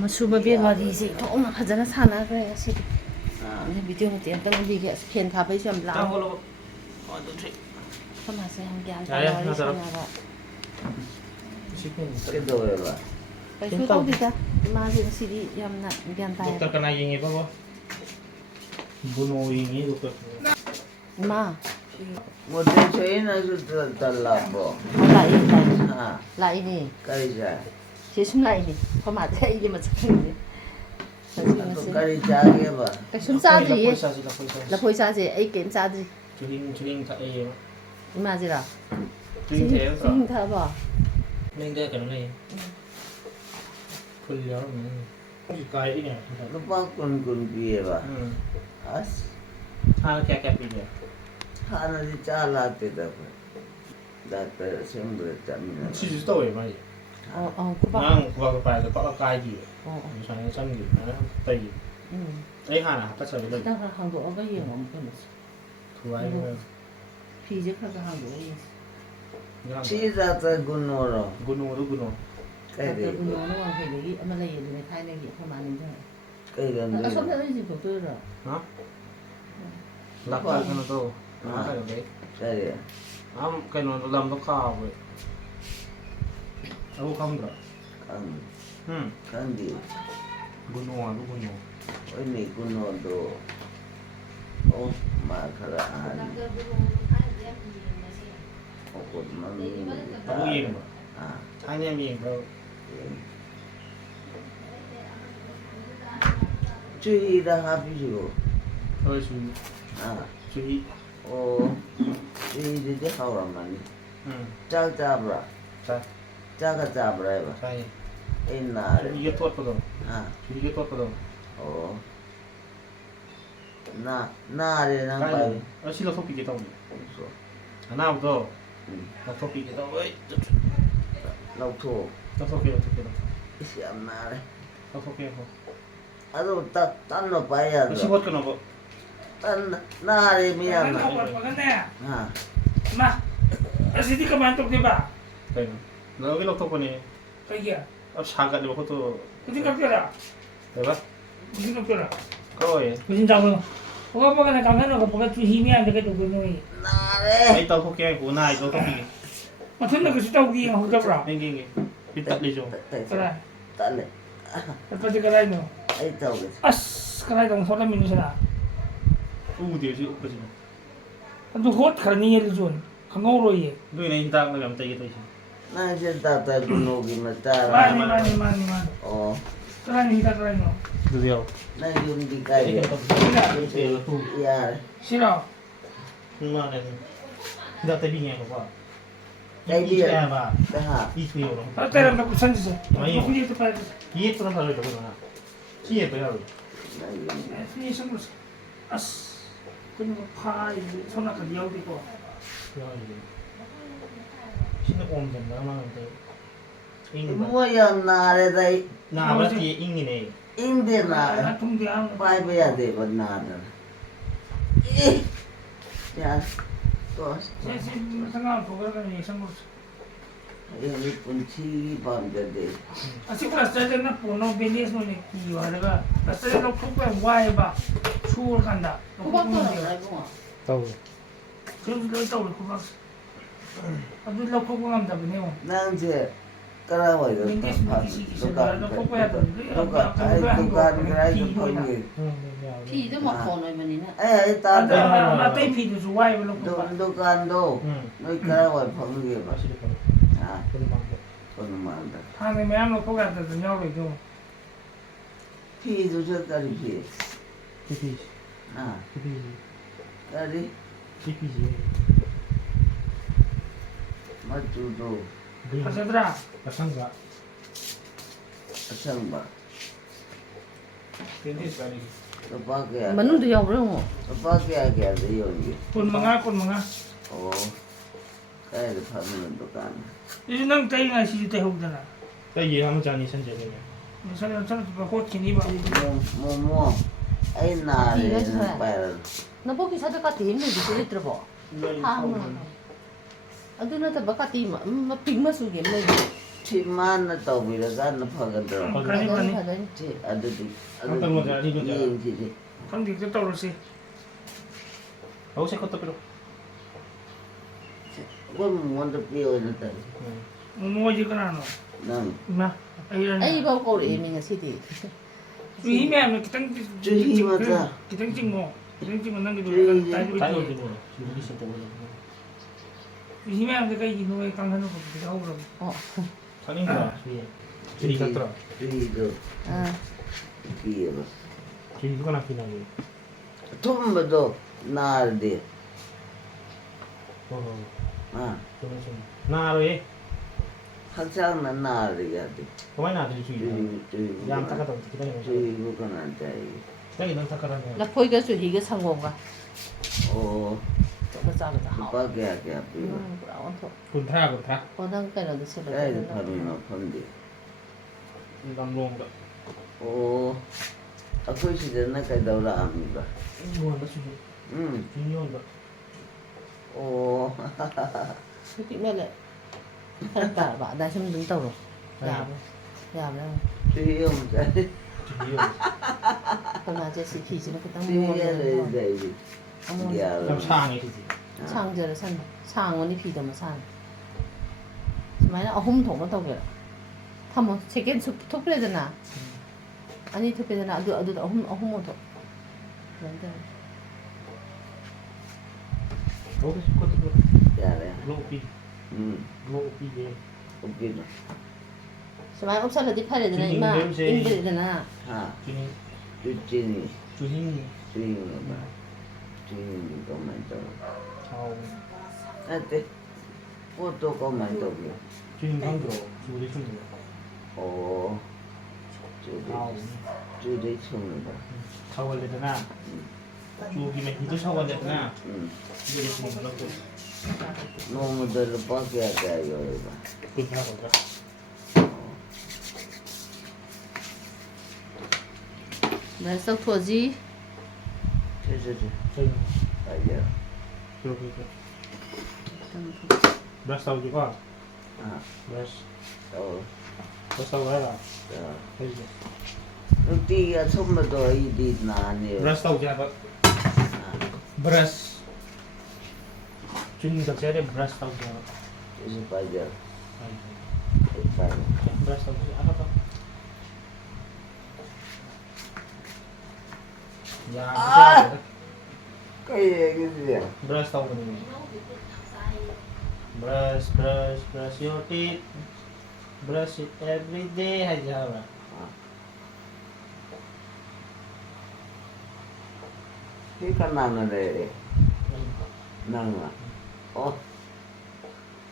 ꯃꯁꯨ ꯃꯕꯦꯟ ꯋꯥꯔꯤꯁꯤ ꯊꯣꯛꯅ ꯐꯖꯅ ꯁꯥꯟꯅꯈ꯭ꯔꯦ ꯉꯁꯤꯗꯤ ꯚꯤꯗꯤꯑꯣ ꯃꯇꯦꯛ ꯑꯝꯇꯪ ꯎꯕꯤꯒꯦ ꯐꯦꯟ ꯊꯥꯕꯩꯁꯨ ꯌꯥꯝ ꯂꯥꯎꯋꯦ ꯈꯨꯃꯥꯁꯦ ꯌꯥꯝ ꯒ꯭ꯌꯥꯟ ꯇꯥꯅ ꯋꯥꯔꯤ ꯁꯥꯟꯅꯕ ꯀꯩꯁꯨ ꯇꯧꯗꯦꯗ ꯏꯃꯥꯁꯦ ꯉꯁꯤꯗꯤ ꯌꯥꯝꯅ ꯒ꯭ꯌꯥꯟ ꯇꯥꯏ ꯗꯣꯛꯇꯔ ꯀꯅꯥ ꯌꯦꯡꯉꯤꯕꯕꯣ ꯕꯨꯅꯣ ꯌꯦꯡꯉꯤ ꯗꯣꯛꯇꯔ ꯏꯃꯥ 모태초에는 달라고. 라이니. 까리자. 제숨 라이니. 그만해 이게 뭐 착한데. 까리자 해봐. 숨 싸지. 라포이 싸지. 에이 게임 싸지. 주링 다 에이. 이마지라. 주링 대요. 주링 다 봐. 맹대 cái này. 풀려. 혹시 까이 이게. 루파 꾼 비해봐. 아스. 하나 깨깨 비려. 하늘이 잘랐대다. 나한테 생물 때문에. 치즈 또 왜 말이야? 쿠바. 난 쿠바 빠이도 빠가 까이기. 저는 sam기. 나는 따이. ấy 하나 bắt đầu lên. đang hàng độ cái gì mà không thu ai rồi. phi chứ không hàng độ gì. 치자자 군노로. 군노. cái gì? 군노 nó phải lấy mà lấy gì thay này gì không ăn được. cái gần số cái gì của tôi rồi. hả? Lắc cái nó to. Cái đấy. cái gì? cái nó làm nó cao vậy. Đâu không được. 간 gì? 군노. 언니 군노도. 마카라 안. Đâu yên mà. Anh em yên đâu. 주희다 합이시고. 주희. 주희. 주희 이제 하오란 말이. 짝 잡으라. 짜가 잡으라 해봐. Sai. 옛날에. 이게 tốt 거든. 이게 tốt 거든. 나래는 빨리. 실로 토픽이 또. 하나부터. 나 토픽이 또. lauto. 또 토픽. 시험 나래. 또 토픽. 아도 딴거 봐야 돼. 15 끊어 봐. 딴 나래 미안. Maganda. Ma. Asidi ka man tok di ba? Kaya. Lagi lo to ko ni. Kaya. 사가 뭐 그것도. Kusin ka pera. 대박. Kusin ka pera. 거의. Kusin tawo. Oga pa ka na kamano ko pagka tuhimi ang dagat ko no eh. 나래. Ay tao ko kaya ko na ito topic. Matun na gusto tawo gi ang hugda bra. Ngi. Pitat lijo. Tara. 딸래. Kapati ka rin no. ai tao cái. As kalay tong sola minu sana. 우디지 없지. Adu hot karni yel zon. Kangoro ye. 너네 인당 나면 되게 되지. 나 이제 따따 군노기 맞다. Mani. Tara ni hita ka rin no. 드디어. 나 지금 디까지. 야. Sino? 그만해. 나 때비냐 봐. cái gì? 이야 봐. 다. 이트요. Tara na kusan dito. Ayo. Kulit pa. 이에 또 나를 저거 나. 지에 또 야로. Ni sumur. As. Kuno pa sona ka diyaw dito. 야 이게. 신의 꼼 된다 나한테. 잉. 뭐야 나래다. 나 아버지 잉이네. 인데 나. Atong di ang 빠이봐야 돼, 나는. 야, 또. Tengah program ni sumur. 여기 분치 밤인데. Asi ko last time na puno bilis mo ni kiyo halaga. Last time no ko why ba? Sure kanda. 쿠바 거는 알고. 따오. Kung ito ko ba? Ado lo ko ngam da bine mo. 난 이제 따라와 이거. Bilis mo kisi lo ko ya do. 누가 그라이 좀 피도 막 보는 분이네. 에, 따다. Matay pido so why lo ko ba? 누가도 너희 따라와 방게 봐. 마시를 거. 아, 그런 방법. 돈은 많다. Hang me am lo ko ga da nyaw lo do. 피도 저까지 피. 피피. 아, 피피. 까리 피피지. 맞주도 Asadra. 마찬가. 아창바. 근데 빨리. 또 밖에. 만능도 야오르고. 또 밖에 하게 돼 여기. Kun mga. 어. 까리 파는 도간. Isu nang tay nga si tay hug na. 이 한번 잔이 선제되네. Minsan ba hot kini ba? 뭐뭐. 아이 나래. 빨. 나 보기 사도 같아 힘들지 소리 들어봐. 아, 뭐. 아두나 다 바깥이 막 빅마 속에 뭐 ที่มันน่ะตกไปแล้วกันนะพอกันเด้อ Kani kani. ที่อันนี้อัน Ang tanong dyan, dito นี้ dyan. ที่ที่ Kang dito to si. Ako siya ko to pero. ว่ามันจะเปรี้ยวนะแต่ Mo ji kana no. นั่น Na. Ay Ay, yan. bao ko rin yung city. Wi me am kitang kitang jing mo. Kitang jing nang gitu kan tayo Tayo ito. din mo. Hindi siya to. Wi me am kay gino ay kang ano ko kita ko. Oh. Saling ba? Siya. Jadi katra. ที่ดู Ah. เปรี้ยว Jadi ko na kinali. ทุ่มมาดูนาเดีย Oo. อ่ะ Tuloy. Naro eh. ข้างช่างนั้นนาเดียดิ Kumain natin yung จุย suyo. จุย Yang takatang kita na จุย yung. บุกนันใจ Lagi nang takaran niya. Là phôi cái suy nghĩ cái sang gồm cả. โอ้ Nó ra là ป้า hảo. แกแกเปรี้ยว Bữa áo thôi. Kuntra, kuntra. Còn đang cái nào thì sẽ ได้ được. พันมาพันเดียว Lamlong ka. โอ้เอาคุยสิเดนักการดาวรามีบ้า Buwan ba suyo? อืม Yun ba? โอ้ Cái chị mẹ lại. Thật cả bạn đây xem đứng tàu rồi. Giảm. Giảm đây. จุยยงใจ Yun. Còn là cái xì chỉ nó cái จุย tăng mua เลย rồi. ใจดิ Ông mua. เดียว Yung sang eh kasi. Sang giờ là sang. Sang 언니 피 되면 sang. 정말 hôm thủng nó tàu kìa. Thầm một chế kiến thúc lên 되나? 아니 thúc lên 되나? 어디 hôm một thủng. Đấy. Okay, ko to. อย่าเลย Low P. อืม Low P eh. โอเคนะ 정말 없어도 디파레 되나 지금 이마 냄새. 인들 되나? ฮะ Juhin. จุยจีนี่ Juhin. จุยยงบ้าจุยยงก็ไม่ต้อง Chao. นั่นเต้โอ้ตัวก็ไม่ต้องอยู่ Juhin Bangro. Juhin Chungro. โอ้จุย Chao. จุยได้ชุ่มเลยบ้า Chawal dito na. Juhi may dito chawal dito na. อืม Dito chawal lang to. น้องมันเดินป้าแกแกอยู่เลยบ้า Kuntra, kuntra. Đấy sau thua gì? ใช่ใช่ใช่ Ayun. ไปเยอะ Okay, okay. Brush tawag ko. อ่า Brush. โอ้ Brush tawag ka. เออ Ayun. ลูกตีก็ชุ่มมาตัวอีดีนานเนี่ย Brush tawag ka ba? Brush. Juhin ka siya rin. Brush tawag ka. จะไปเยอะ Ayun. ไป Brush tawag ka. Ano to? Yan.ก็ยังไง Brush tawag ka nila. Brush, brush, brush your teeth. Brush it every day. Hay ba? ที่ขนาดนั้นเลยนั่งอ่ะโอ้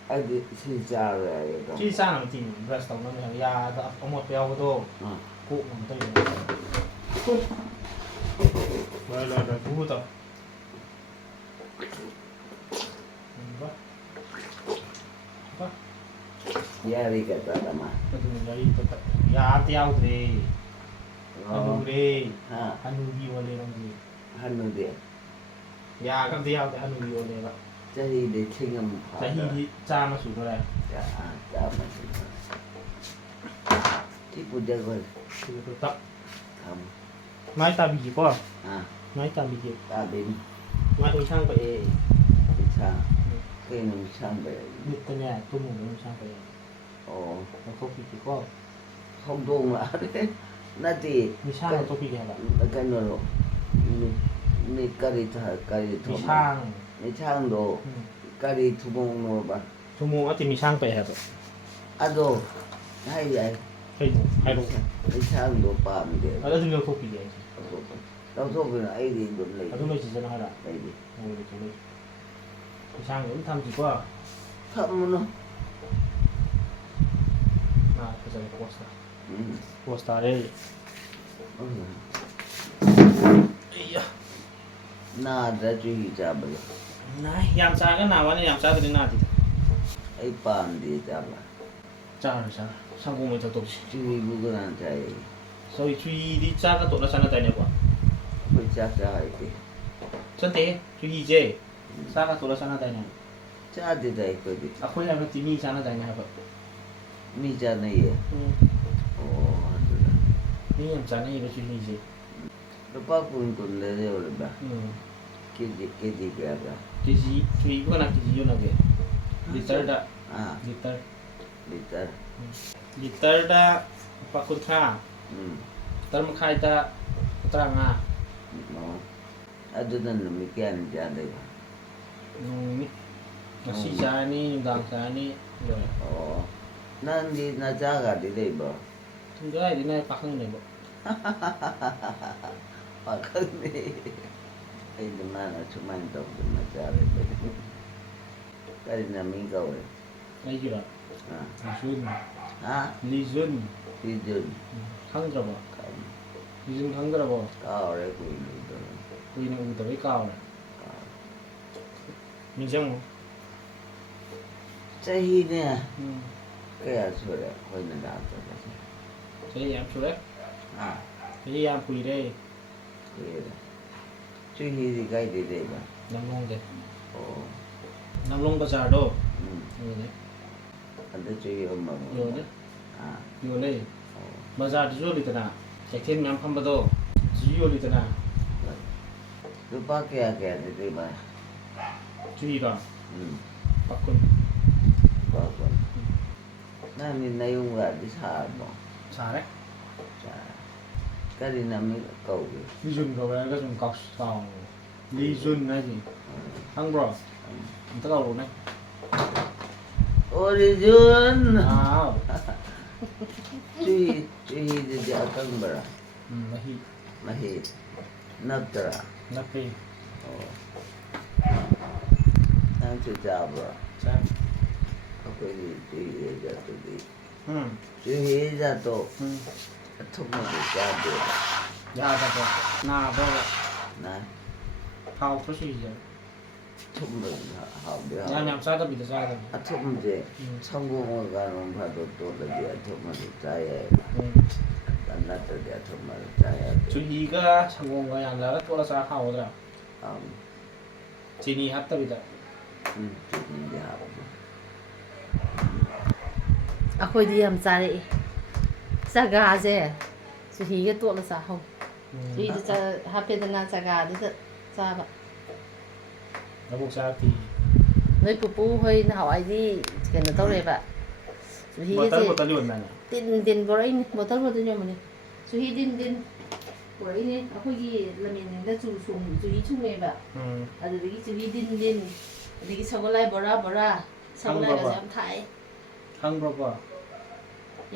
ไอ้ดิสิจาเลยก็ Chi sana ng team. Brush tawag na niya. Ya, umot pa ako to. อ่า Ku, tayo. Wala na. Buto. Ano ba? Apa? ยาริกะตะตะมา Ito nila ito. Ya, ate ako re. อ๋อ Ano re? ฮะ Ano di wala lang re. ฮันนูเดีย Ya, kam di ako ano di wala lang. จะฮีเดชิงมพา Sa hindi sama su ko re. จะมาสิที่ปุจจะก็ Siguro tak. ท May tabi ko. ำอ่า May tabi ko. ตาบิน May usang pa eh. พิชาเคยนุ่งช่างไป Dito niya, tumulong usang pa eh. โอ้ Ako piti ko. ห้องดงละนาที Misang to piti hala. แล้วกันโนนี่กะริทากะริทุม Misang. ไม่ช่างโดกะริทุมงโนบะ Tumulong ati misang pa eh. อะโดให้ใหญ่ Kayo, kayo. ไม่ช่างโดปามเดียว Ano din yung topi eh. เราโทษเป็นไอ้ดีโดนเลย Ano may sisa na hala. ไอ้ดี Ano tuloy. Isang yun, tamsi ko ah. ทำมันเนาะ Kasi posta. อืม Posta rin. Iya. Na da ju jabla. Nah, yang sa kan nawan yang sa din natin. Ai pam di jabla. Sa. Sang ko mo ito to. Ju bu ga nan chai. So, chui di sa ka to na sana tayo ko. Bu cha cha ai ke. Sante, chui je. Sa ka to na sana tayo. Cha di dai ko di. Ako yung timi sana tayo na ba. มีจานนี่โอ้ดูนะ นี่ยังจานนี่ก็ชื่อนี่สิ แล้วป้าคุณเลยเร็วเลยบ้าคิดแกบ้า kg cuy bukan nak kg yo nak ke liter dah อ่า liter ลิตร liter dah 4 kontra อืม termakai dah terang ah เนาะadunanมีแกนจานได้บ้า ni nasi saya ni udang saya ni yo อ๋อนั่นดีน่าจ้ากะดีได้บ้า tinggal di ni pakang ni bo ปากขึ้นนี่ไอ้ที่มันชุมันตกเป็นมาจ้าเลยก็ดีนะมีเก่าเลย ai kira อ่า lisun ฮะ lisun ที่จุน khang kira bo เขา lisun khang kira bo เก่าเลยคุยดูตัว kui ni u tapi kau ni เก่า ni jang ใจเนี่ยก็อยากช่วยเลยคนนึงเอาตัวไป saya yang sudah อ่า saya yang kui deh คุยเลยช่วยที่ใกล้ดีได้บ้าง nam long deh โอ้ nam long bazar do อืม ni deh อันนี้ช่วยเอามา yo deh อ่า yo le โอ้ bazar tu li tana cekten nyam pham ba do ji yo li tana รูปป้าแก่ได้บ้าง chui do อืม pakun ป้าคนนั่นนี่นายงว่าดิฉาบ sa đấy ใช่ก็ดีนะมีเก่าอยู่ li jun ko ba ga jun kok sao li jun na ji hang bro ta ka ru này โอ้ดิจุน à ช่วยจะตั้งบรา ma hi มาเหตุนับตรา na pe โอ้นั่นจะจับรา sa เขาไปดีช่วยจะตัวดี hmm ช่วยจะตัว ทุกมันจะจับด้วย ya ta ko na ba นะ phao to si ja ทุกมันหาเดียว ya nyam sa ta bi ta sa ta ทุกมันจะช่างกูมันการลงพัดตัวละเดียวทุกมันจะใจเองแต่นั่นตัวเดียวทุกมันจะใจเอง chui hi ga changong ga yang la to la sa khao da อ่า chi ni hat ta bi ta จุดนี้ยาว ꯑꯩꯈꯣꯏꯗꯤ ꯌꯥꯝ ꯆꯥꯔꯛꯏ ꯆꯒꯥꯁꯦ ꯆꯨꯍꯤꯒ ꯇꯣꯠꯂ ꯆꯥꯍꯧ ꯆꯨꯍꯤꯗ ꯍꯥꯞꯄꯦꯗꯅ ꯆꯒꯥꯗꯨꯗ ꯆꯥꯕ na bu sa ti ꯅꯣꯏ ꯄꯨꯄꯨ ꯍꯣꯏ ꯅꯍꯥꯟꯋꯥꯏꯗꯤ ꯀꯩꯅꯣ ꯇꯧꯔꯦꯕ ꯆꯨꯍꯤꯒꯁꯦ botal yon na ꯇꯤꯟ ꯄꯨꯔꯛꯏꯅꯤ ꯕꯣꯇꯜ ꯌꯣꯟꯕꯅꯤ ꯆꯨꯍꯤ ꯇꯤꯟ ꯄꯨꯔꯛꯏꯅꯤ ꯑꯩꯈꯣꯏꯒꯤ ꯂꯝꯃꯦꯟꯗ ꯆꯨꯍꯤ ꯁꯨꯡꯉꯦꯕ ꯑꯗꯨꯗꯒꯤ ꯆꯨꯍꯤ ꯇꯤꯟ ꯑꯗꯒꯤ ꯁꯒꯣꯜꯂꯥꯏ ꯕꯣꯔꯥ ꯁꯒꯣꯜꯂꯥꯏꯒꯁꯦ ꯌꯥꯝ ꯊꯥꯏ hang bro ba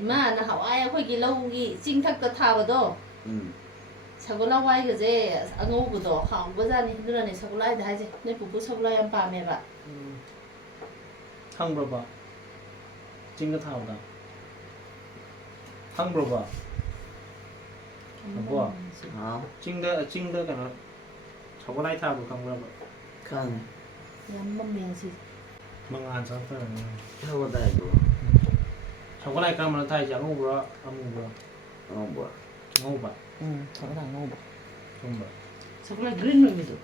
ꯏꯃꯥ ꯅꯍꯥꯟꯋꯥꯏ ꯑꯩꯈꯣꯏꯒꯤ ꯂꯧꯒꯤ ꯆꯤꯡꯊꯛꯇ ꯊꯥꯕꯗꯣ อืม ꯁꯒꯣꯜ ꯍꯋꯥꯏꯒꯁꯦ ꯑꯉꯧꯕꯗꯣ ꯍꯥꯎꯕꯖꯥꯠꯅꯤ ꯑꯗꯨꯅꯅꯦ ꯁꯒꯣꯜꯍꯋꯥꯏꯗ ꯍꯥꯏꯁꯦ ꯅꯣꯏ ꯄꯨꯄꯨ ꯁꯒꯣꯜꯍꯋꯥꯏ ꯌꯥꯝ ꯄꯥꯝꯃꯦꯕ hang bro ba jing ga thao da hang bro ba abo เอา jing da ka na chau lai tha bu kang bro ba ข้าง ย้ำบะเมียงสิ mang an sa ta na เท่าได้ดู chau lai ka ma thai ja ngo bro amu bro เอาบ่ ngo ba สกอลางโง่ chung ba สกอลากรีนมันมีตัว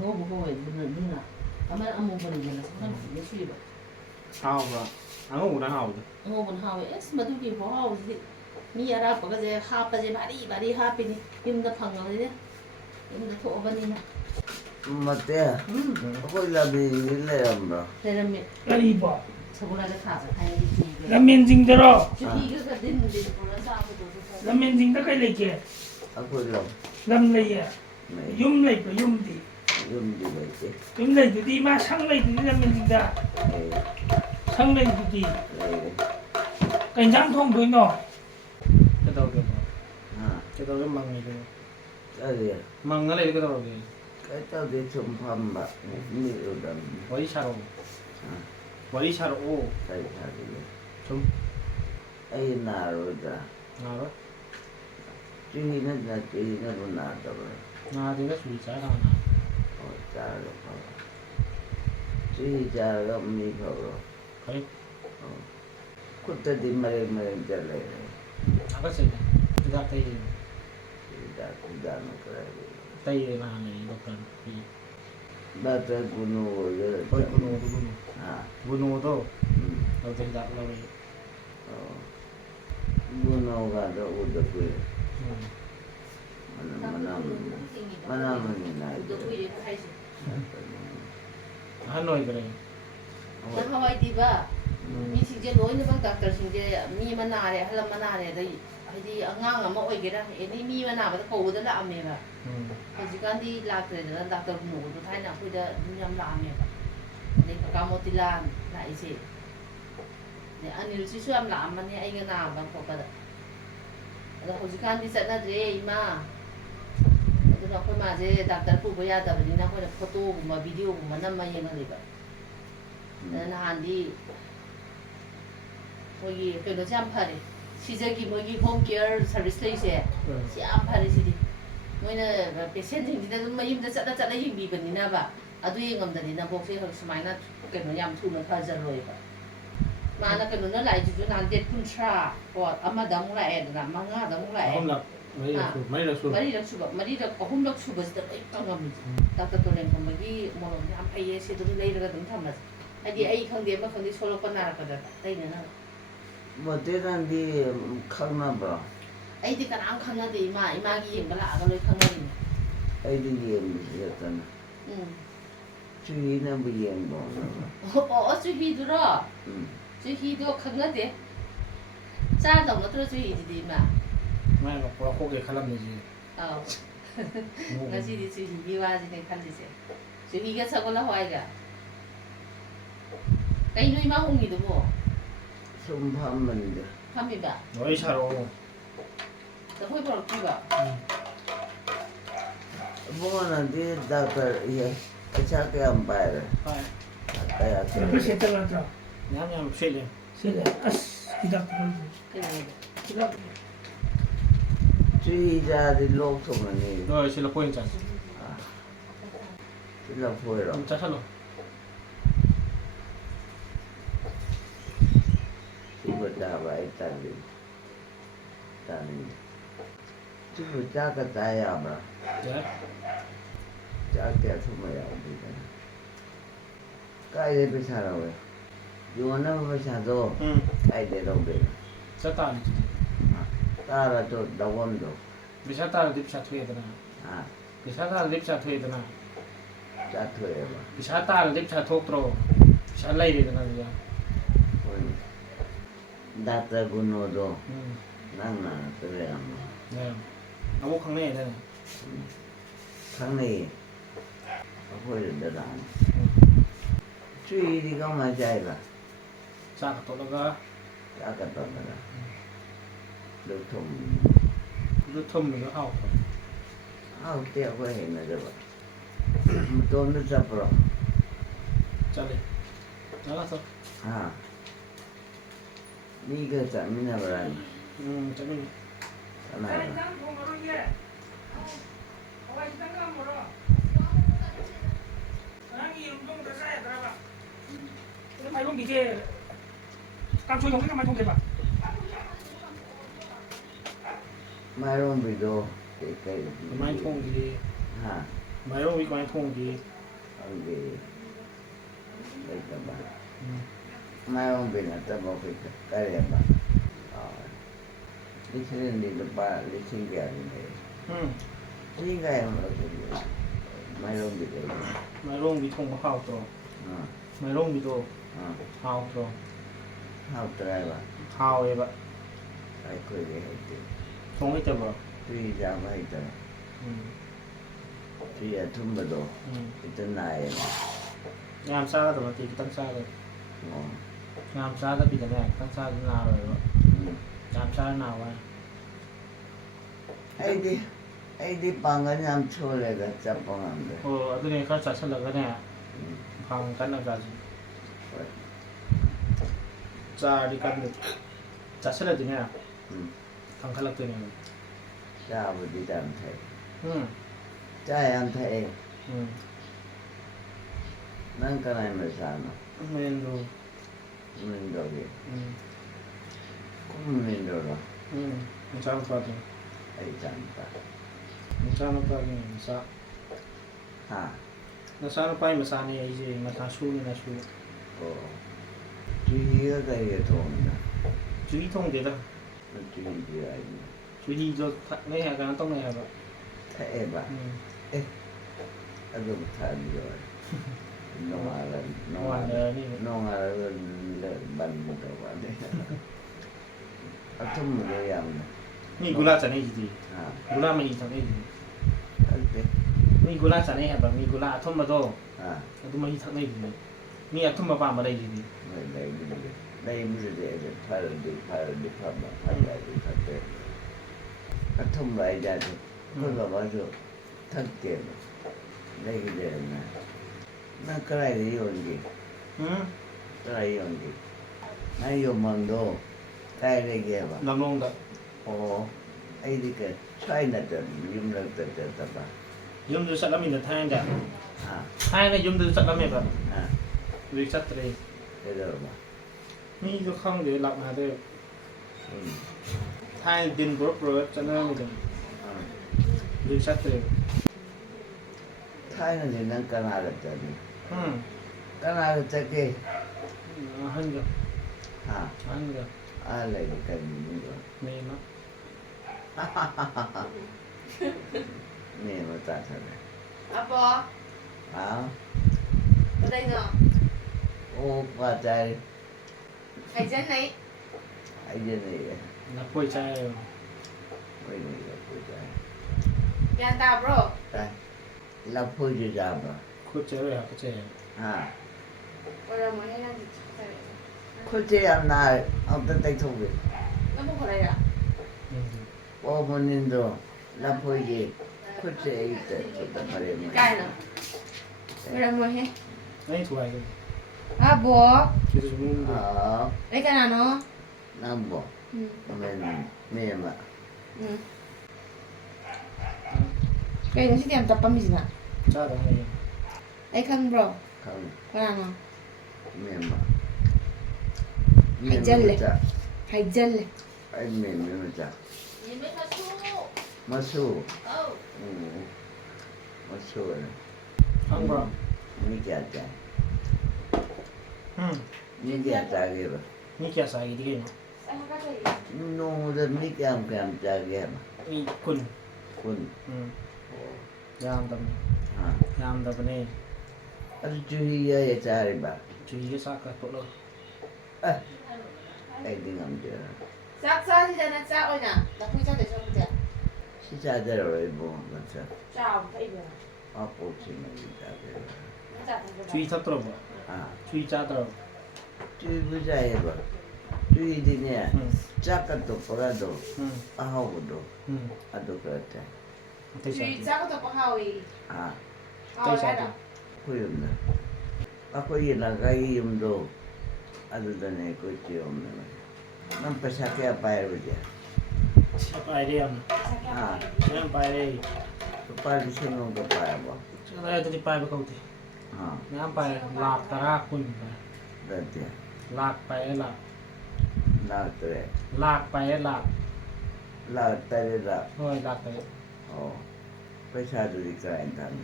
โง่บุกไปบุญบุญน่ะทำไมอามูบุญเนี่ยนะสกอลไม่ช่วยแบบ hao ba ngo da hao da โง่บุญฮาวเอสมาดูกี่พอฮาวสิมีอะไรปก็จะฮาปจะบารีฮาปีนี่ยิมจะพังอะไรเนี่ยยิมจะโถบันนี่นะ มาเตะค่อยละบีเลยอ่ะบ่ เรื่องนี้ Kariba. สกุลอะไรขาดใครดีจริงเลย Lamin sing daro. จุดที่ก็กระดิ่งดิ่งโทรศัพท์ตัวตัว Lamin sing da kai leke. เอาค่อยละ Lam leye. ไม่ Yum lay pa yum di. ยุ่งดีเลยเจ้ Yum lay du di ma sang lay du di lamin sing da. เอ้ย Sang lay du di. เอ้ย Kai jang thong doi no. cái đầu cái ฮะ cái đầu cái mang này cái ก็เดี๋ยว mang cái này cái đầu cái ก็เจ้าได้ชมพัมบะมีอุดม wari charo ฮะ wari charo o ใช่ใช่เลย chum ไอ้นารุดา na rồi จีนั่นนะจีนั่นนาตัวเลย na thì nó sủi trái thằng nào โอ้จ้าลูกเขาจีจ้าก็มีเขา cái คุตติมาเรจะเลย nó có gì cái da tay จีจ้าคุณจ้าไม่เคย tay là này độc lần thì บ้าแต่กุนูเลย thôi kuno tu kuno ฮะ kuno tu อืม đầu tay đặt lâu này โอ้ 문어가도 우드고요. 만나면이나 ahal oigre ꯅꯪ ꯍꯋꯥꯏꯗꯤꯕ ꯃꯤꯁꯤꯡꯁꯦ ꯂꯣꯏꯅꯃꯛ ꯗꯥꯛꯇꯔꯁꯤꯡꯁꯦ ꯃꯤ ꯑꯃ ꯅꯥꯔꯦ ꯑꯍꯜ ꯑꯃ ꯅꯥꯔꯦ ꯑꯗꯩ ꯍꯥꯏꯗꯤ ꯑꯉꯥꯡ ꯑꯃ ꯑꯣꯏꯒꯦꯔꯥ ꯑꯦꯅꯤ ꯃꯤ ꯑꯃ ꯅꯥꯕꯗ ꯀꯧꯕꯗ ꯂꯥꯛꯑꯝꯃꯦꯕ ꯍꯧꯖꯤꯛꯀꯥꯟꯗꯤ ꯂꯥꯛꯇ꯭ꯔꯦꯗꯅ ꯗꯥꯛꯇꯔ ꯍꯨꯟꯅꯧꯕꯗꯣ ꯊꯥꯏꯅ ꯑꯩꯈꯣꯏꯗ ꯑꯗꯨꯝ ꯌꯥꯝ ꯂꯥꯛꯑꯝꯃꯦꯕ ꯑꯗꯩ ꯀꯀꯥ ꯃꯣꯇꯤꯂꯥꯟ ꯂꯥꯛꯏꯁꯦ ꯑꯗꯩ ꯑꯅꯤꯜꯁꯤꯁꯨ ꯌꯥꯝ ꯂꯥꯛꯑꯝꯕꯅꯦ ꯑꯩꯒ ꯅꯥꯕ ꯈꯣꯠꯄꯗ ꯑꯗꯣ ꯍꯧꯖꯤꯛꯀꯥꯟꯗꯤ ꯆꯠꯅꯗ꯭ꯔꯦ ꯏꯃꯥ ꯑꯗꯨꯅ ꯑꯩꯈꯣꯏ ꯃꯥꯁꯦ ꯗꯥꯛꯇꯔ ꯄꯨꯕ ꯌꯥꯗꯕꯅꯤꯅ ꯑꯩꯈꯣꯏꯅ ꯐꯣꯇꯣꯒꯨꯝꯕ ꯚꯤꯗꯤꯑꯣꯒꯨꯝꯕ ꯅꯝꯃ ꯌꯦꯡꯍꯜꯂꯤꯕ ꯑꯗ ꯅꯍꯥꯟꯗꯤ ꯃꯣꯏꯒꯤ ꯀꯩꯅꯣꯁꯦ ꯌꯥꯝ ꯐꯔꯦ ꯁꯤꯖꯒꯤ ꯃꯣꯏꯒꯤ ꯍꯣꯝ ꯀꯦꯌꯔ ꯁꯥꯔꯚꯤꯁ ꯂꯩꯁꯦ ꯁꯤ ꯌꯥꯝ ꯐꯔꯦ ꯁꯤꯗꯤ ꯃꯣꯏꯅ ꯄꯦꯁꯦꯟꯁꯤꯡꯁꯤꯗ ꯑꯗꯨꯝ ꯃꯌꯨꯝꯗ ꯆꯠꯂ ꯌꯦꯡꯕꯤꯕꯅꯤꯅꯕ ꯑꯗꯨ ꯌꯦꯡꯉꯝꯗꯗꯤ ꯅꯕꯣꯛꯁꯦ ꯁꯨꯃꯥꯏꯅ ꯀꯩꯅꯣ ꯌꯥꯝ ꯊꯨꯅ ꯐꯖꯔꯣꯏꯕ ꯃꯥꯅ ꯀꯩꯅꯣꯅ ꯂꯥꯛꯏꯁꯤꯁꯨ ꯅꯍꯥꯟ ꯗꯦꯠ 30 ꯀꯣ ꯑꯃꯗ ꯑꯃꯨꯛ ꯂꯥꯛꯑꯦꯗꯅ 5ꯗ ꯑꯃꯨꯛ ꯂꯥꯛꯑꯦ ꯃꯔꯤꯔꯛ ꯑꯍꯨꯝꯂꯛ ꯁꯨꯕꯁꯤꯗ ꯂꯣꯏ ꯐꯪꯉꯝꯃꯤꯁꯦ ꯗꯥꯛꯇꯔ ꯇꯣꯔꯦꯟꯒꯨꯝꯕꯒꯤ ꯃꯣꯂꯣꯝꯁꯦ ꯌꯥꯝ ꯐꯩꯌꯦ ꯁꯤ ꯑꯗꯨꯝ ꯂꯩꯔꯒ ꯑꯗꯨꯝ ꯊꯝꯃꯁꯦ ꯍꯥꯏꯗꯤ ꯑꯩ ꯈꯪꯗꯦ ꯑꯃ ꯈꯪꯗꯦ ꯁꯣꯛꯂꯛꯄ ꯅꯥꯔꯛꯄꯗ ꯇꯩꯅꯅ 모델한테 강나봐. ꯑꯩꯗꯤ ꯀꯅꯥꯝ ꯈꯪꯅꯗꯦ 이마기 ꯌꯦꯡꯕ ꯂꯥꯛꯑꯒ ꯂꯣꯏ ꯈꯪꯅꯔꯤꯅꯦ 애들이 얘기했잖아. 주인은 뭐 얘기한 거. 주희도로 주희도 강나대 짜다 너들 주희지 이마 mai mà có khô cái khăn làm gì ngasi di 주희 와지네 칼리세 주희가 저걸로 와이가 cái nuôi máu hùng gì đúng không? 좀 밤인데. 밤이 봐. nói sao 나 호이 벌어 끼봐. 뭐는 네 다들 예. 자기 안 봐요. 아야 Tapi saya terlalu nhám nhám xuyên lên Sila, tidak terlalu. 그래. Tidak. 주의자들이 녹통은 rồi xin là quên chẳng là phơi rồi. chắc chắn rồi 이거 잡아 있다니. 지금 자가 자야 봐. đấy 자게 숨어야 우리가. 까이에 비사라고. 요는 비사도 까이대로 그래. chắc ta 따라도 나원도. vì sao ta là điệp sát thuê thế nào 아, vì sao ta là điệp sát thuê thế nào 짜투에 봐. vì sao ta là điệp sát thuốc rồi sao lấy đi thế nào vậy 나타 군노도 나나 그래 뭐. nè ông bố khăng này đây này 상내 보여준다. 주의리가 맞아야 sao cả tội là 아까웠다. được thùng nó thâm mình nó hao áo tiêu có hình là được một tôm nó sập rồi cho đi đó là sao à đi cái chợ mình là rồi cho đi cái này là Jangan ngomong dia. Awak jangan ngomong. Sekarang ini untung udah saya berapa? Ini mai long dije. Kam chui dong, mai long dije, Pak. mai rong bị đồ cái mai thùng gì ha mai đâu bị mai thùng gì ông gì đây các bạn mai rong bị là ta bảo cái này bạn đi xin đi được ba đi xin cái này xin cái mà mai rong bị đấy mai rong bị thùng hao rồi mai rong bị đồ hao rồi hao trai bạn hao vậy bạn ai cười cái gì thùng cái chợ vào tuy ra mấy tờ tuy là thun bờ đồ cái tên này làm sao rồi thì tăng xa rồi ngon làm sao ta bị thế này tăng xa thế nào rồi làm sao thế nào vậy ai đi bằng cái nhám chua này cái chấp bằng ăn đấy cái này khác chả là cái này bằng cái nào ra gì cha đi cắt được chả sẽ là gì nè thằng khác là từ này cha vừa đi làm thầy ừ cha ăn thầy nâng cái này mà sao nó mình rồi mình rồi gì cũng mình rồi đó mình sao nó thì ai chẳng ta mình sao nó thì mình sao ha nó sao nó quay mà sao này gì mà sao su này là su ồ tuy cái gì thôi nè 주의 통제다. 주의지야. 주의 저 내야 가는 똥 내야 봐. 태해봐. 아주 못하죠. 노아는 농아는 반부터 와네. 아톰을 양네. 니 굴라 자네 지디. 아, 굴라 많이 자네 지디. 알게. 니 굴라 자네 해봐. 니 굴라 아톰 마도. 아, 아톰 많이 자네 지디. 니 아톰 마바 마래 지디. 내 무리에 팔을 파마 팔라고 갔대. 아톰 라이자도 그거 봐도 탔게. 내게 되나. 나 그래 이온기. 응? 그래 이온기. 나 요만도 가야되게 봐. 남롱다. 이렇게 차이나도 유명했다 봐. 염도 살라미는 타인다. 아, 타인은 염도 살라미 봐. 아, 우리 샷들이. 그래도 봐. 니 그康데 락나데. 타인 딘 브로크 자나미든. 우리 샷들이. 차이는 난 까나랬더니. 응. 까나랬더니. 한가. 아, 한가. 알레가 있는 거. 네마. 네, 뭐 따뜻해. 아빠 아, ở đây nè 오빠 잘. mày trên này 이제는 나 보이 차요. 왜 이거 보자. nhà tao bro 자, 나 보여주자 봐. 코체야, 코체. 아, bây giờ mới hay gì 코치야 나 어떤 때 통비. nó không phải đây à 어머님도 나 보이지. 코치에 있대. 좋다 말이야. cay nè bây giờ mới hay 아니 좋아요. à bố 계속 좀 아, đây cái nào nó 난 뭐. ừ. 그러면 매마. Ừ. Cây nó sẽ tìm tập băm gì nè 짜다 해. đây không bro 강 cái nào nó 매마. Hành chân này. hay dân này 아이 매마자. nhìn mấy con su 마수. ừ 마수는 한 거. 미기하자. 응. 미기하자게 봐. 니키야 사이 되게. sao không cắt gì 노들 미기함 자게 봐. 이 군. 군. 응. 야암다. 아. 야암다네. 아주 주의해야 잘 봐. 주의게 사까 또로. 아. 애딩 남자. sao sao thì giờ nó sao ơi nè đọc quy sao để cho con trẻ 시자대로 뭐 맞아. chào thấy vừa 아포치는 시자대. nó chào thằng 주의 탑더라 봐. 아. 주의 짜더라. 주의부자에 봐. 주의디네. 응. 작가도 보라도 응. 아하고도 응. 아도 그렇대. chị sao có tập có hồi 아. hồi sao đấy thì- rồi 고였네. 아고 이 나가이 임도 아도 전에 그지 없네. 난 배사게 봐야지. 빠이 돼요. 아. 그냥 빠이. 그 빨리 생각도 봐야 봐. 저다 애들이 빠이 거 같아. 아. 그냥 빠이 락 따라 군. 그렇대. 락 빠이 락. 나 그래. 락 빠이 락. 나 때리라. ôi 락 빠이. 배사들이 그랬다네.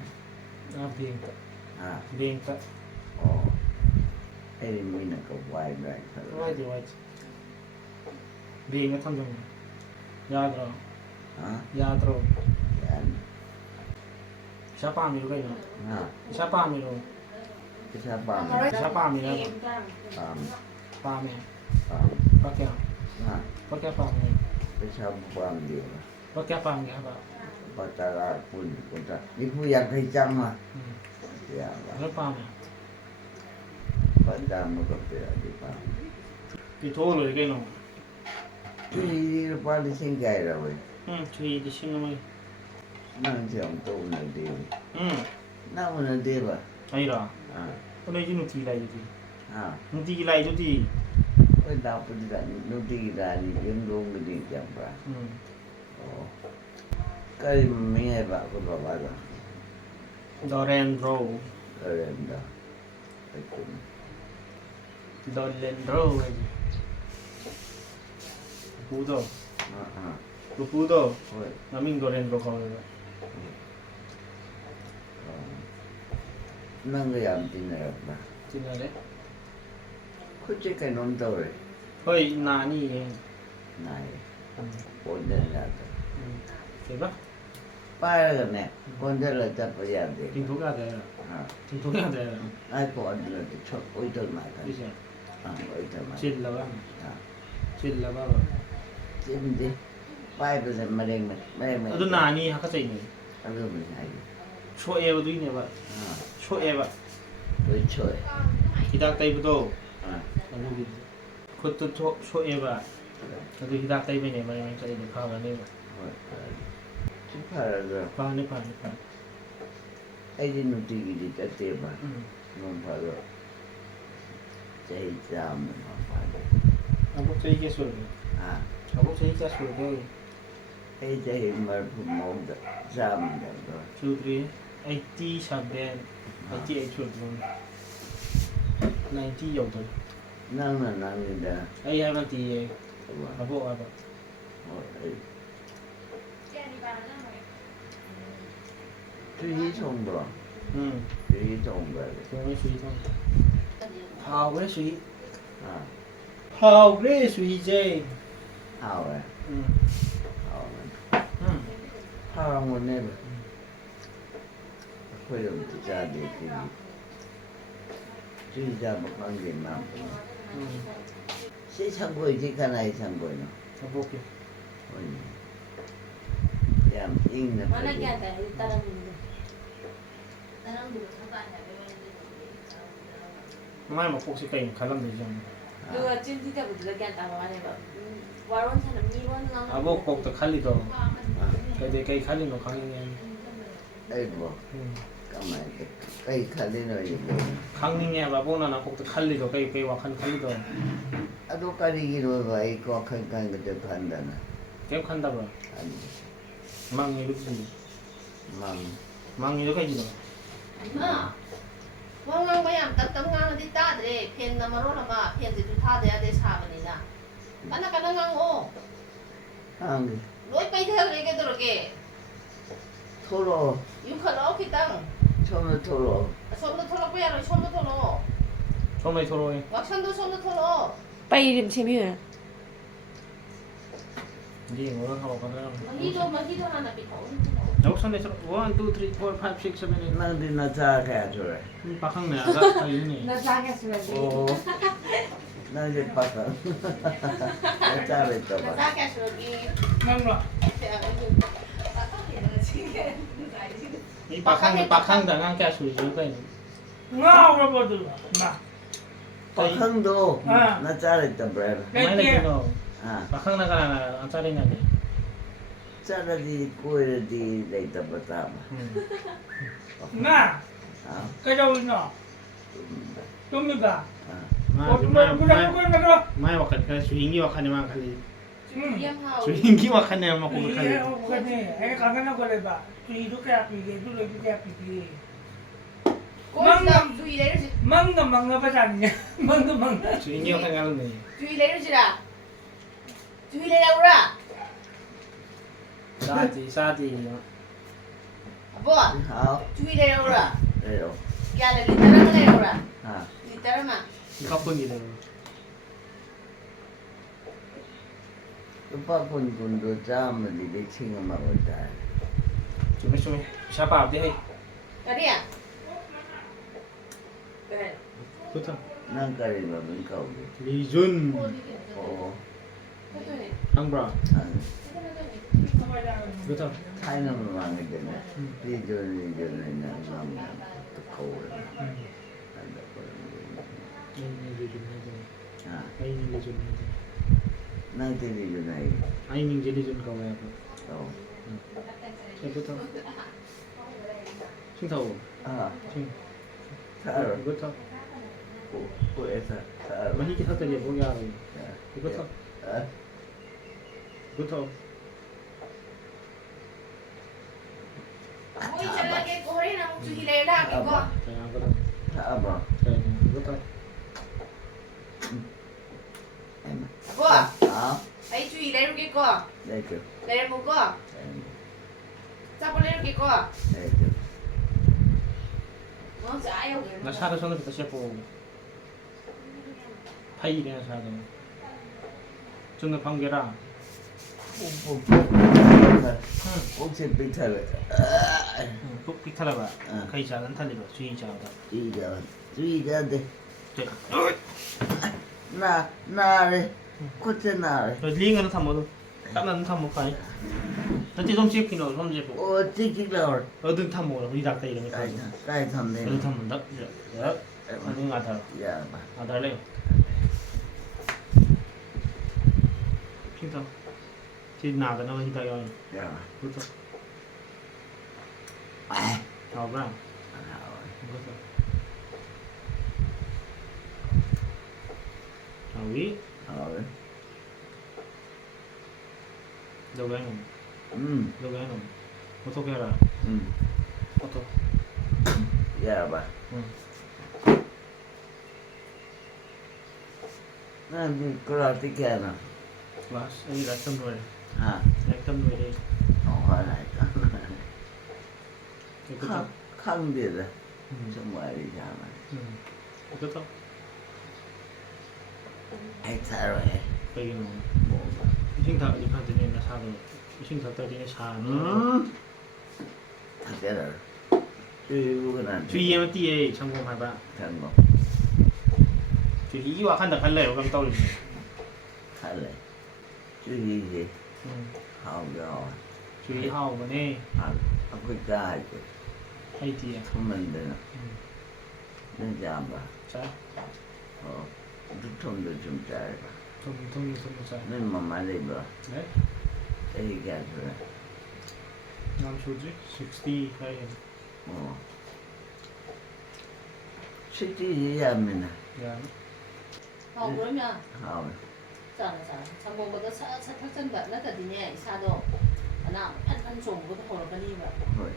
아 비행. 아. 비행 딱. 에리미는 그 와이드. 와이지 와이지. 비행을 탐정. 야드로. 아. 야드로. 얀. 샤파미로 가요. 아. 샤파미로. 배사밤. 샤파미로. em đang 밤. 파미. 밤. 밖에. 아. 밖에 파미. 배사밤 dio. 밖에 파미 하다. Patara pun kita. Ibu yang kecam mah. Ya, 그 파미. pada muka dia di pak. 이 도로 이게 노. Ini paling singkai dah weh. 응, 주의 이 신경을. Nang jam tu nanti. 응. Nang nanti bah. 아니라. Ah, 오늘 이 누티 라이지. ah. 누티 라이지. Kau dapat tidak nanti kita ni jendong gede jam bah. 응. Oh. Kali mengai pak kau bawa lah. 더렌드로. Rendah. Betul. 더렌드로. 부도. Ah, 그 부도. weh. 남인 더렌드로 가요. Nang yang tina bah. 지나래? Kau cakap nonton weh. เฮ้ยนานี่เอง này con đây là เห็นปะ ba rồi nè con đây là chặt bây giờ กิน thì ทุกอย่างเลย à กินทุกอย่างเลย ai còn là chốt ôi trời mà พี่เช à ôi trời mà ชินแล้วบ้าง à ชินแล้วบ้าง chứ gì bay bây giờ mà đen mà เอาดูนานี่ฮะก็จริง ăn rồi mình hay โชเอวด้วยเนี่ยว่า à โชเอวอะ với trời ฮิดากไตบุโต à เราดูดิคุณตัวโชเอวอะเราดูฮิดากไตไปเนี่ยมันจะเดี๋ยวข้าวกันนี่ rồi chứ phải là rồi ข้าวนี่ผ่านนี่ผ่าน ai đi nụ tì gì cho tiền mà อืม không phải rồi chạy ra mình không phải rồi เอาพวกใจแก่สุดเลย à เอาพวกใจแก่สุดเลย ai chạy mà phụ mẫu ra mình được rồi ชูตรีไอที่ชาแดนไอที่ไอชุดมันในที่หยกตัว năng người ta ไอ้มันตี đúng อาพวกอะไร rồi truy xong rồi อืม truy xong rồi ตัวไม่สุยต้องพาวเรสุย à พาวเรสุยเจ hào à อืม hào này อืม hào một nên khơi được ra để cái gì truy ra một con gì mà อืม sẽ sang quầy chứ cái này sang quầy nó อาพวกอยู่ ôi em in là Mana phải kaya tayo tarang dulu. Tarang dulu apa ada? ไม่มาพวกสิเก่งคาร์ลเลยจัง Dua cint kita betul kaya tahu mana ba. Waron sana miron lang. อาพวกพวกตะคัลลิตัวไอเด็กไอคัลลิโนครั้งนี้ đây bộ cái này cái khai lên rồi gì bộ ครั้งนี้ไงว่าพวกนั้นนะพวกตะคัลลิตัวไอว่าคันคัลลิตัว à đâu cái gì rồi vậy có khăn khăn cái chụp hình đó nè เก็บคันดับอ่ะ anh มังยี่ลูกจี măng มังยี่ลูกใครจีน 왕왕 그냥 땀땀강 어디 따들에 펜 나마로나 마 펜지 두 타대야 돼 사번이나 만나 가는 강고 ăn 로이 빠이 대가 그러게 들어게 thô lô 유카 넣기 땅 처음에 thô lô 손도 털어 빼야 손도 털어 ชมเลยโทรเลย 왁션도 손도 털어 ไปริมใช่ไหม ดีหัวเราเขาบอกกันแล้ว 히도 하나 비고 แล้วฉันได้สัก 1 2 3 4 5 6 7 8 năng đi nó ra cái rồi ปากข้างเหนือก็อายุนี่ นาจากแค่ส่วนนี้ 오 năng đi bắt rồi nó ra về tao bắt 나자게 저기 นั่นหรอ นี่ปากข้างแต่งานแกสุดเยอะไป เงาระเบิดเลยมา bắt không đâu À. nó ra về tao bắt ไม่เลยพี่น้อง à ปากข้างนั่นกันนะอันจะได้ยังไง ra là đi cuối là đi để tao bắt tao mà หน้า à ก็จะวิ่งเนาะจุ่มดีกว่า à มา โอ้ย ไม่ ไม่ ไม่ ได้ไม่ได้ไม่ได้ ไม่ว่ากันสุยิงกี่ว่าคันมาคันเลย 위험하고 สุยิงกี่ว่าคันมาคุ ปี ยคันเลย เอาคนนี้ไอ้ครั้งนั้นก็เลยแบบปีทุกแก่ปีทุกเลยทุกแก่ปี 꼬리남 주의래를 มั่งกับมั่งกับภาษาเนี่ยมั่งกับมั่ง สุยิงกี่ว่าคันกันเลย 주의래를 지라 주의래라고 그라 ซาดี 아빠 hảo 주의래라고 그라 đây rồi 야래 리따라만 해라고 그라 à 리따라만 ก็พึ่งกี่เลย lúc bắt con đồ ra mà đi để xin mà người ta จุไม่ช่วยชาปาบดิให้ 야리야 그래 พุทธ năng cái gì mà mình cầu đi ลีจุน ồ อังบรา anh พุทธ thay nó mà mang cái này đi vô này nó làm cái cầu này anh đã có ไอ้นี่ลีจุน à ไอ้นี่ลีจุน năng cái gì vô này ไอ้นี่จะลีจุนเขาไว้ครับ ồ ใช่พุทธชิงเท่า à ชิง thả rồi พุทธ của em thả มา rồi ที่เขาจะเรียกพวกยาเลย พุทธ à พุทธ 뭐이 잘나게 꼬리남 주의래라 이거 ใช่ก็ได้ thả vào ใช่พุทธ em 아빠 à 아이 주의래로 겠고 đây kìa 내일 먹고 em 짜볼래로 겠고 đây kìa 어 짜요 นักชาติชนเป็นตะเชียบโปไพ่เนี่ยชาติ 좀 더 관계라. 혹시 비타를 꼭 픽탈라봐. 응. 가이자 안 탈리바. 주의자다. 주의자한테 제. 나를 코트 나를 링은 탐모도. 땀나는 탐모 파이. 근데 좀 찍히노 좀 찍고. 찍히려고 어든 탐모 우리 닥터 이름이 까이 가이자. 까이 선대 어든 탐모다. 야. 어든 아다. 야 아다래. 핑터. 지 나가는 거 히다 요. 야 부터. 아 나오라. 이거서. 위 너가 해놓은 너가 해놓은 어떻게 알아? 어떻게? 야 봐. 응. 난 그걸 어떻게 하나? 맞아. 여기 렉점 노래. 아, 렉점 노래. 화나있다. 이거다. 강비다. 정말이잖아. 이거다. 엑사로해. 여기 뭐. 뭐가? 이신타 이판드네 나 사로. 이신타 떠지네 사는. 타게를. 주의구는 주의하면 띠에 성공해봐. 장고. 주의 이와 간다 갈래요. 그럼 떠올리네. 할래. 주의지. 하오겨. 주의 하오번에 아프리카 할게. 하이티에. 하면 되나? 내 잡아. 자. 두통도 좀 짧아. 좀 자. 내 맘만 입어. 네? 얘기하자. 남 소지 60 하이. 실질이 하면 야. 그러면 하오. 잘해. 장본보다 사탁전가 나타디네 이사도 하나 한한 종부터 걸어가니까. 헐.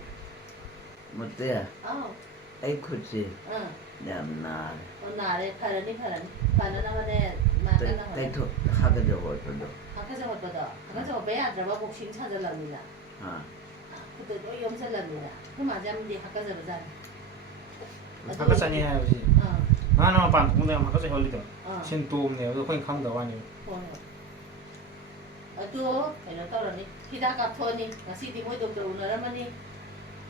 못돼. 에이 코치. 응. 냠나. 나래 파라니 파나나만에 만나나 데이터 하게 되고 또. 아까저 것보다 아까저 배야 들어가 복싱 찾으랍니다. 아. 그때 또 염살랍니다. 그럼 아자민디 아까저 보자. 아까 전에 해야지. 나는 반 공대 아까 전에 헐리더. 신도음네. 그거 거의 강도 아니요. 또 kailan tawrani hida ka thoni ngasi di moi doctor unaramani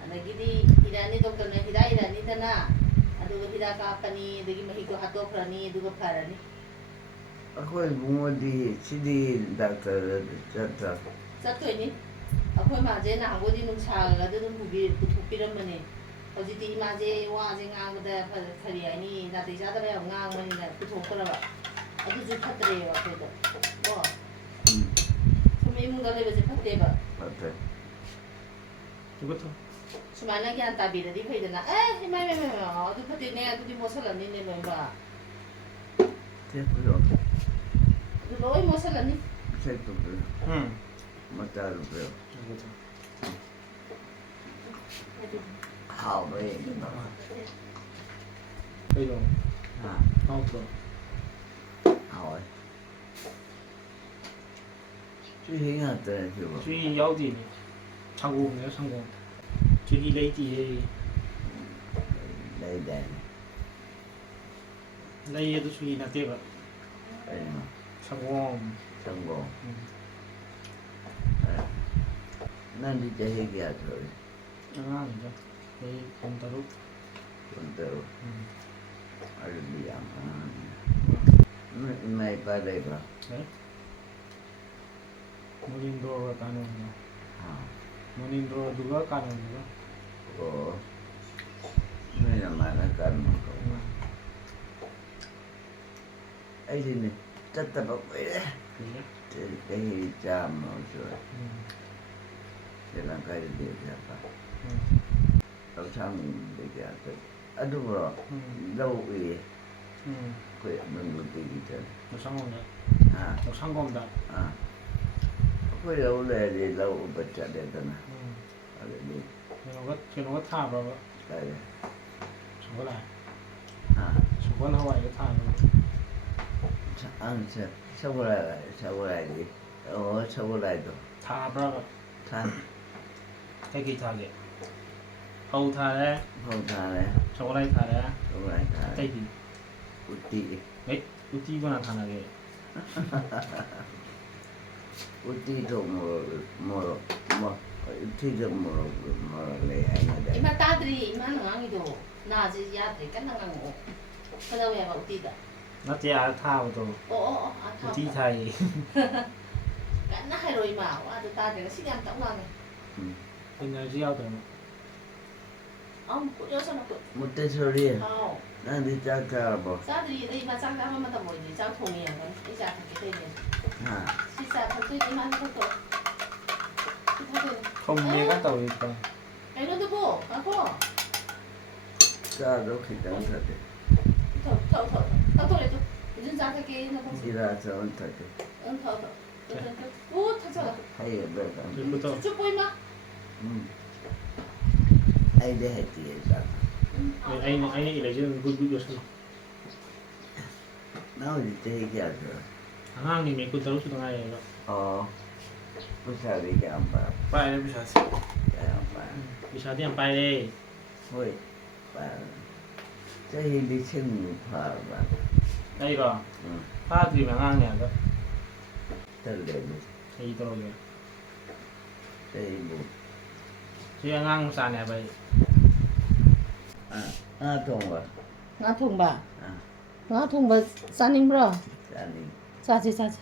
anagidi irani doctor na hida irani dana aduga hida ka pani dagi mahiko hatokrani aduga pharani ꯑꯩꯈꯣꯏ ꯏꯕꯨꯡꯉꯣꯗꯤ ꯁꯤꯗꯤ doctor ꯆꯠꯇ꯭ꯔꯥ ꯆꯠꯇꯣꯏꯅꯤ ꯑꯩꯈꯣꯏ ꯃꯥꯁꯦ ꯅꯍꯥꯟꯈꯣꯏꯗꯤ ꯅꯨꯡꯁꯥꯒꯗ ꯑꯗꯨꯝ ꯄꯨꯊꯣꯛꯄꯤꯔꯝꯕꯅꯦ ꯍꯧꯖꯤꯛꯇꯤ ꯏꯃꯥꯁꯦ ꯋꯥꯁꯦ ꯉꯥꯡꯕꯗ ꯀꯔꯤ ꯍꯥꯏꯅꯤ ꯅꯥꯇꯩ ꯆꯥꯗꯕ ꯌꯥꯝ ꯉꯥꯡꯕꯅꯤꯅ ꯄꯨꯊꯣꯛꯈ꯭ꯔꯕ ꯑꯗꯨꯁꯨ ꯐꯠꯇ꯭ꯔꯦꯕ ꯑꯩꯈꯣꯏꯗꯣ ꯀꯣ ꯁꯨꯝ 이문가 ꯂꯩꯕꯁꯦ ꯐꯠꯇꯦꯕ 맞대 이것도 수많은 게 따비르디 페이드나 에 이마이마이 어디 퍼디네 어디 모살라니네 뭐인가 대표요 그 너희 모살라니 색도 그래 응. 맞다로 그래 이것도 하오도 얘기나 이거 아 아웃도 하오 주행했더니 지금 주의 야우디니 장고네 상고 주의 레이디에 내대 레이에도 주의 나대가 아니면 상고 성공 난 이제 얘기하죠 아 이제 레이 본다로 본대로 아주 미안 이마이 빠져가 네 모닝도가 가는 거 아 모닝도 누가 가는 거 어, 내가 말할 까는 거. 아이는 답답하고 이래. 그래 에이, 잠 오죠. 제가 가야 돼, 아빠. 참 얘기하고. 아두로 너 위에 그 문도 되기죠. 너 상고네 아, 너 상고입니다 아. 그래 원래 너 버텨야 되잖아. 아니, 걔네가 타 봐봐 그래. 저거라 아. 저건 하와이가 타는 안 쳐. 서울아야지. 서울아야도. 타 봐봐 다 태기 타게 하우 타래 포타네. 저거라이 타래 서울아야. 태기 우띠. 에? 우티거나 타나게 Uti to mo uti to mo le ai na de. 이마 따들이 이마 능앙이도 나지 야들이 끝나가고 그다음에 막 어디다 นัดเจียท่าตัว 아타 ที่ไทย 끝나 해로 이마 와도 따들이 시간 딱 나네 เป็นอะไรที่เอาตัว 꾸려서 놓고 Mutte sori. 아우 Na di chaka bo. 따들이 이마 짱가 하면 다 뭐지 짱통이야 이자 그렇게 되네 Ha. 시사 갑자기 이마 것도 คมเมียก็ตัวอีกตัว 이런데 뭐 갖고 Sa do khitan sa de. 더 또래도 무슨 자세게 있는 거 Ira sa on ta de. 오 타자가 Hai be ka. คือกูตัว 쭉 보이마 Ai de heti sa. ไอ้นี่อะไรชื่อกูอยู่สิ Na di te kya sa. ห้างนี่มีกูตัวรู้สึกยังไงเนาะ Oh. Pusa di ka amba. ไปเลยวิชา Ka amba. วิชาที่ยังไปเลย Hoi. Ba. Sai di chen pha ba. ได้ก็ถ้าตีแบบห้างเนี่ยก็ Ta le ni. ไอ้ตัวเลย Sai bu. ที่ห้างสารเนี่ยไป Tong ba. 나 통바 Ah. 나 통바 싸님 브라 Sa ni. 싸지 싸지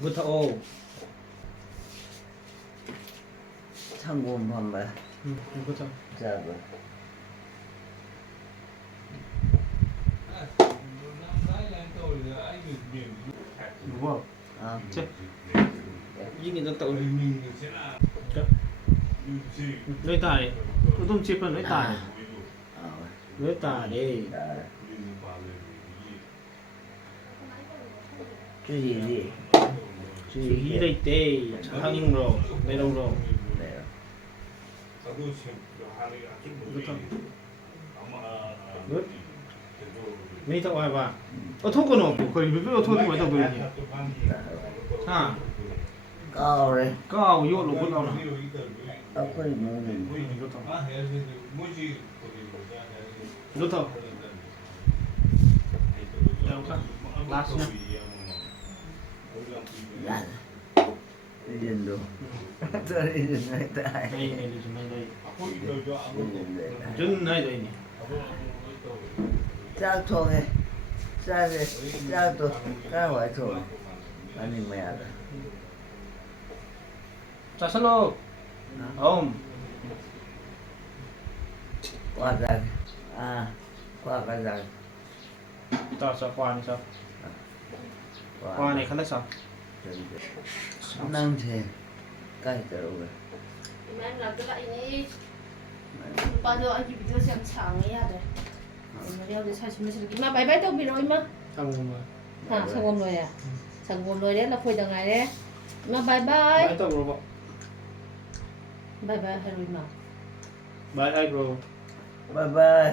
บุตรโอ Changom pham ba. บุตร Sa ba. รู้ว่า Ah. เจ็บยิ่งกินตัวก็เลยตายกูต้องเจ็บมันเลยตาย Ah. เลยตายเลย Chú gì đi? Chú ยี่ gì ได้ đi? เต้ทางยิงรอในโรงรอ Này à? นี่ต้องว่าว่าเอาทุกคนออกคนไม่เอาทุกคนต้องดูนี่ฮะ Cao đấy. ก็เอาโยนลงบนเอานะ Tao có đi mua mình. รู้เถอะแล้วก็ลาสเนี่ย Dạ. Đi điền đồ. Tôi đi điền này ไอ้ tại. ไอ้ดูสิไม่ได้ Đi điền này tại. จนไหนตัวนี้ Sao thôi nghe? Sao đi? Sao tôi? Sao hỏi thôi? Anh đi mẹ rồi. จัดสนุกโอม Qua ra. À. Qua cái ra. ต่อสควานครับควานในขั้นที่สอง Năng thì. Cái tờ rồi. 이마 làm cái lại này bao giờ anh chị bị đưa xem chẳng ấy à đấy mà đeo để sao chúng mình mà bye đâu bị rồi mà ทำมา hả sang ôm rồi à sang ôm rồi đấy là phơi đằng ngày đấy mà bye ไม่ bye ต้องรู้บอก bye bye hay rồi mà บายไอ้บร Bye bye.